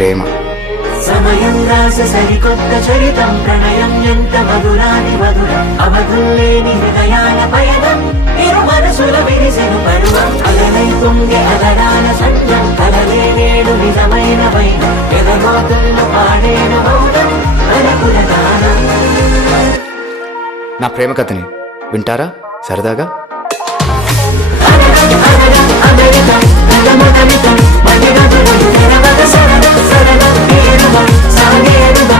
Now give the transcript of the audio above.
ప్రేమ. సమయం రాస సరికొత్త చరితం ప్రణయం ఎంత మధురాని మధురం అవధుల్లేని హృదయాల పయనం ఇరు మనసుల విరిసిన పర్వం అలనై తుంగే అలరాల సంజం కలలే నేడు నిజమైన వైనం ఎదగోతుల్లో పాడేను మౌనం అనుకుల గానం. నా ప్రేమ కథని వింటారా సరదాగా? సాగేరుగా